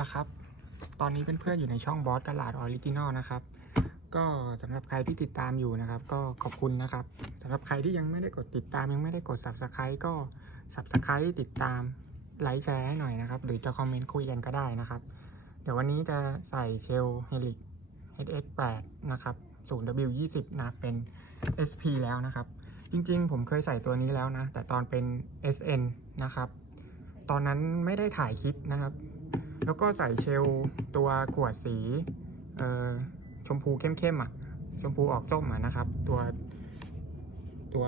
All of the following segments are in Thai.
ละครับ ตอนนี้เพื่อนๆอยู่ในช่องบอสกลาดออริจินอลนะครับ ก็สำหรับใครที่ติดตามอยู่นะครับ ก็ขอบคุณนะครับสำหรับใครที่ยังไม่ได้กดติดตามยังไม่ได้กด subscribe ก็ subscribe ติดตามไลค์แชร์ให้หน่อยนะครับ หรือจะคอมเมนต์คุยกันก็ได้นะครับ เดี๋ยววันนี้จะใส่เชลเฮลิก HX8 นะครับ 0W20 นะ เป็น SP แล้วนะครับ จริงๆ ผมเคยใส่ตัวนี้แล้วนะ แต่ตอนเป็น SN นะครับ ตอนนั้นไม่ได้ถ่ายคลิปนะครับ แล้วก็ใส่เชลตัวขวดสีชมพูเข้มๆอะ ชมพูออกส้มอะนะครับ ตัวตัว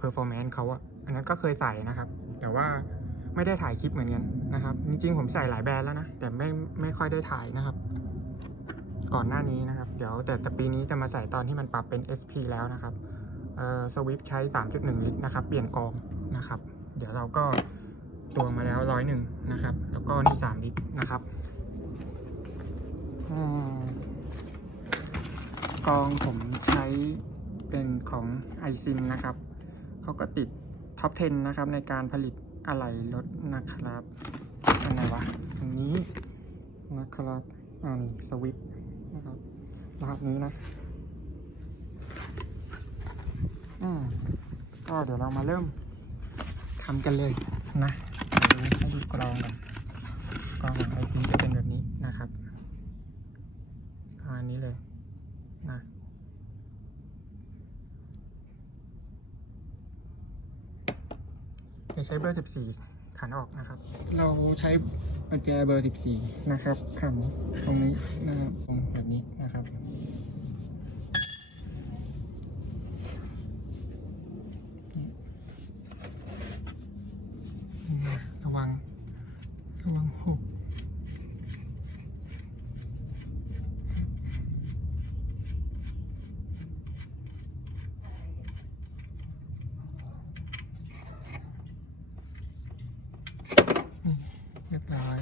performance เขาอะ อันนั้นก็เคยใส่นะครับ แต่ว่าไม่ได้ถ่ายคลิปเหมือนกันนะครับ จริงๆ ผมใส่หลายแบรนด์แล้วนะ แต่ไม่ไม่ค่อยได้ถ่ายนะครับ ก่อนหน้านี้นะครับ เดี๋ยวแต่แต่ปีนี้จะมาใส่ตอนที่มันปรับเป็น SP แล้วนะครับ เอ่อสวิฟใช้ 3.1 ลิตรนะครับ เปลี่ยนกองนะครับ เดี๋ยวเราก็ ตัวมาแล้วร้อยหนึ่งนะครับ แล้วก็นี่3ลิตรนะครับอกองผมใช้เป็นของไอซินนะครับ เขาก็ติดท็อป 10 นะครับ ในการผลิตอะไหล่รถนะครับ อันไหนวะตรงนี้นะครับอ่านี่สวิฟนะครับรหัสนี้นะอืมก็เดี๋ยวเรามาเริ่มทำกันเลยนะ กรองกันกรองของไอซีจะเป็นแบบนี้นะครับประมาณนี้เลยนะจะใช้เบอร์ 14 ขันออกนะครับ เราใช้กุญแจเบอร์ 14 นะครับ ขันตรงนี้นะครับตรงแบบนี้นะครับ ระวัง ระวังหกนี่เรียบร้อย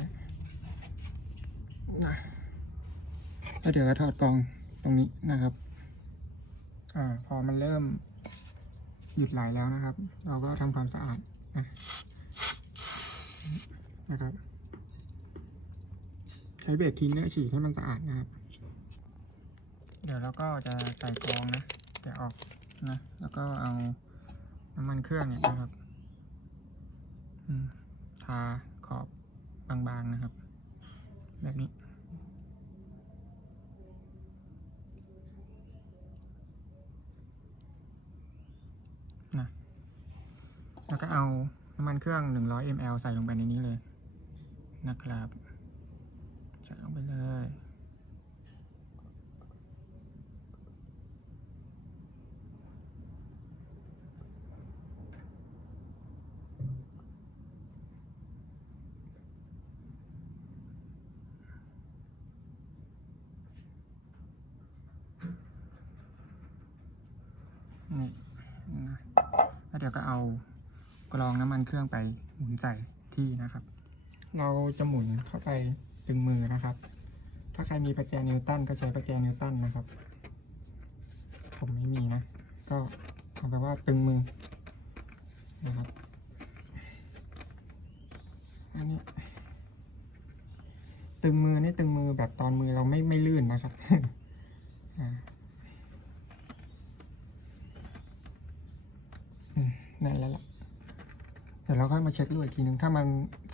นะ แล้วเดี๋ยวก็ถอดกองตรงนี้นะครับอพอมันเริ่มหยุดไหลแล้วนะครับ เราก็ทำความสะอาดนะนะครับ ใช้เบรกทีเนอร์ฉีดให้มันสะอาดนะครับ เดี๋ยวเราก็จะใส่กองนะแกะออกนะ แล้วก็เอาน้ำมันเครื่องเนี่ยนะครับทาขอบบางๆนะครับ แบบนี้ นะ แล้ว ก็เอาน้ำมันเครื่อง 100 ml ใส่ลงไปในนี้เลยนะครับ ใส่ลงไปเลย นี่นะแล้วเดี๋ยวก็เอา กรองน้ำมันเครื่องไปหมุนใส่ที่นะครับ เราจะหมุนเข้าไปตึงมือนะครับ ถ้าใครมีประแจนิวตันก็ใช้ประแจนิวตันนะครับ ผมไม่มีนะ ก็เอาไปนว่าตึงมือนะครับ อันนี้ ตึงมือนี่ตึงมือแบบตอนมือเราไม่ไม่ลื่นนะครับอ่าอืมแน่นแล้วล่ะ ดี๋ยวเราค่อยมาเช็คดูอีกทีหนึ่งถ้ามัน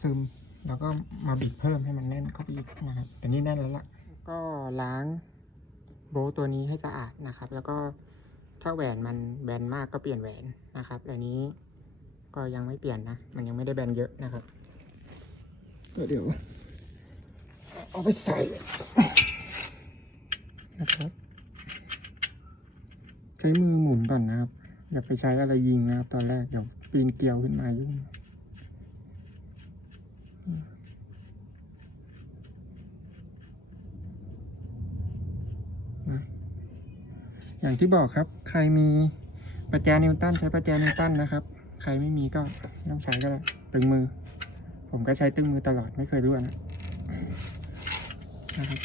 ซึมเราก็มาบิดเพิ่มให้มันแน่นเข้าไปอีกนะครับแต่นี่แน่นแล้วล่ะก็ล้างโบลต์ตัวนี้ให้สะอาดนะครับ แล้วก็ถ้าแหวนมันแบนมากก็เปลี่ยนแหวนนะครับอันนี้ก็ยังไม่เปลี่ยนนะ มันยังไม่ได้แบนเยอะนะครับก็เดี๋ยว เอาไปใส่นะครับ ใช้มือหมุนก่อนนะครับ อย่าไปใช้อะไรยิงนะครับตอนแรกเดี๋ยวปีนเกลียวขึ้นมายุ่งอย่างที่บอกครับ ใครมีประแจนิวตันใช้ประแจนิวตันนะครับ ใครไม่มีก็ต้องใช้ก็ได้ตึงมือ ผมก็ใช้ตึงมือตลอดไม่เคยรั่วนะนะครับ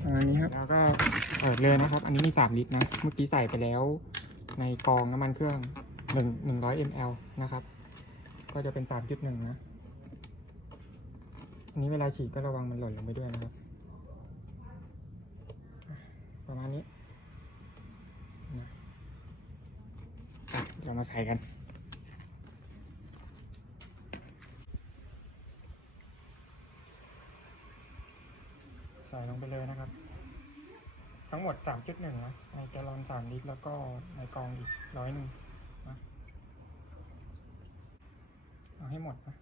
ประมาณนี้ครับ แล้วก็เปิดเลยนะครับ อันนี้มีสามลิตรนะ เมื่อกี้ใส่ไปแล้ว ในกองน้ำมันเครื่องหนึ่งหนึ่งร้อยมลนะครับ ก็จะเป็นสามจุดหนึ่งนะ อันนี้เวลาฉีดก็ระวังมันหล่นลงไปด้วยนะครับ ประมาณนี้นะอะเรามาใส่กันใส่ลงไปเลยนะครับ ทั้งหมด 3.1นะในแกลลอน3ลิตร แล้วก็ในกองอีกร้อยหนึ่งนะเอาให้หมดนะ